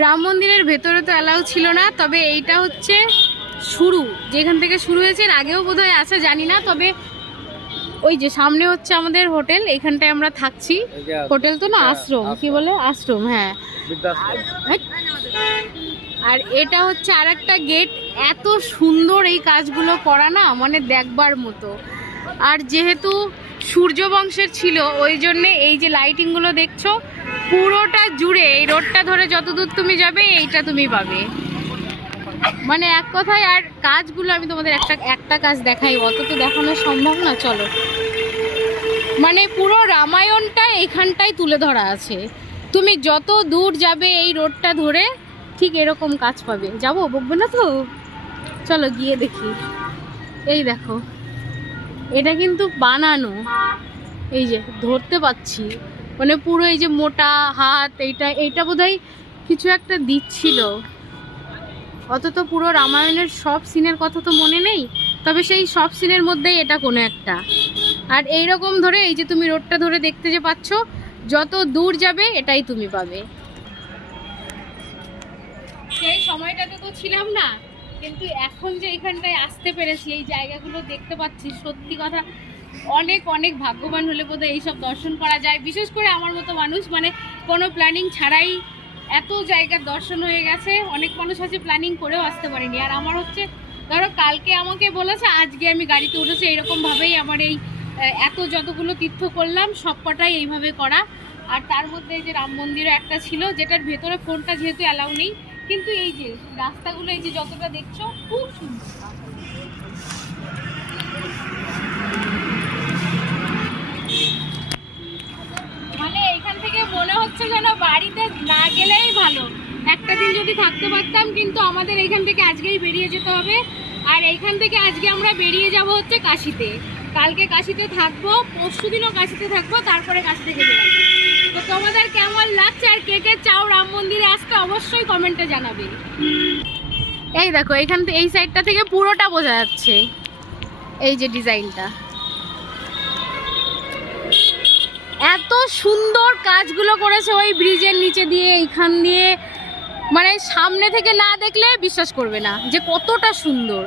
রাম মন্দিরের ভেতরে তো অ্যালাউ ছিল না, তবে এইটা হচ্ছে শুরু, যেখান থেকে শুরু হয়েছে। এর আগেও বোধহয় আছে, জানি না। তবে ওই যে সামনে হচ্ছে আমাদের হোটেল, এখানটায় আমরা থাকছি। হোটেল তো না, আশ্রম, কি বলে, আশ্রম, হ্যাঁ। আর এটা হচ্ছে আর একটা গেট। এত সুন্দর এই কাজগুলো করা না, মানে দেখবার মতো। আর যেহেতু সূর্যবংশের ছিল, ওই জন্যে এই যে লাইটিংগুলো দেখছো পুরোটা জুড়ে, এই রোডটা ধরে যতদূর তুমি যাবে এইটা তুমি পাবে। মানে এক কথায়, আর কাজগুলো আমি তোমাদের একটা কাজ দেখাই, অত তো দেখানো সম্ভব না, চলো। মানে পুরো রামায়ণটা এখানটায় তুলে ধরা আছে। তুমি যত দূর যাবে এই রোডটা ধরে ঠিক এরকম কাজ পাবে। যাবো, বকবে না তো, চলো গিয়ে দেখি। এই দেখো, এটা কিন্তু বানানো, এই যে ধরতে পাচ্ছি, মানে পুরো এই যে মোটা হাত, এইটা বোধহয় কিছু একটা দিচ্ছিল। অত তো পুরো রামায়ণের সব সিনের কথা তো মনে নেই, তবে সেই সব সিনের মধ্যেই এটা কোনো একটা। আর এইরকম ধরে এই যে তুমি রোডটা ধরে দেখতে যে পাচ্ছ, যত দূর যাবে এটাই তুমি পাবে। সেই সময়টাতে তো ছিলাম না, কিন্তু এখন যে এখানটায় আসতে পেরেছি, এই জায়গাগুলো দেখতে পাচ্ছি, সত্যি কথা অনেক অনেক ভাগ্যবান হলে বোধহয় এইসব দর্শন করা যায়। বিশেষ করে আমার মতো মানুষ, মানে কোনো প্ল্যানিং ছাড়াই এত জায়গার দর্শন হয়ে গেছে। অনেক মানুষ আছে প্ল্যানিং করেও আসতে পারিনি। আর আমার হচ্ছে, ধরো কালকে আমাকে বলেছে, আজকে আমি গাড়িতে উঠেছি, এইরকমভাবেই আমার এই এত যতগুলো তীর্থ করলাম সবকটাই এইভাবে করা। আর তার মধ্যে এই যে রাম মন্দিরও একটা ছিল, যেটার ভেতরে ফোনটা যেহেতু অ্যালাউ নেই, কিন্তু এই যে রাস্তাগুলো এই যে যতটা দেখছো খুব সুন্দর। মানে এখান থেকে মনে হচ্ছে যেন বাড়িতে না গেলেই ভালো, একটা দিন যদি থাকতে পারতাম। কিন্তু আমাদের এখান থেকে আজকেই বেরিয়ে যেতে হবে। আর এইখান থেকে আজকে আমরা বেরিয়ে যাব হচ্ছে কাশিতে। কালকে কাশিতে থাকবো, পরশুদিনও কাশিতে থাকবো, তারপরে কাশি থেকে বেরোবো। তো তোমাদের কেমন লাগছে আর কে কে চাও রাম মন্দিরে আসতে, অবশ্যই কমেন্টে জানাবে। এই দেখো, এইখান থেকে এই সাইডটা থেকে পুরোটা বোঝা যাচ্ছে, এই যে ডিজাইনটা। এত সুন্দর কাজগুলো করেছে ওই ব্রিজের নিচে দিয়ে, এইখান দিয়ে, মানে সামনে থেকে না দেখলে বিশ্বাস করবে না যে কতটা সুন্দর।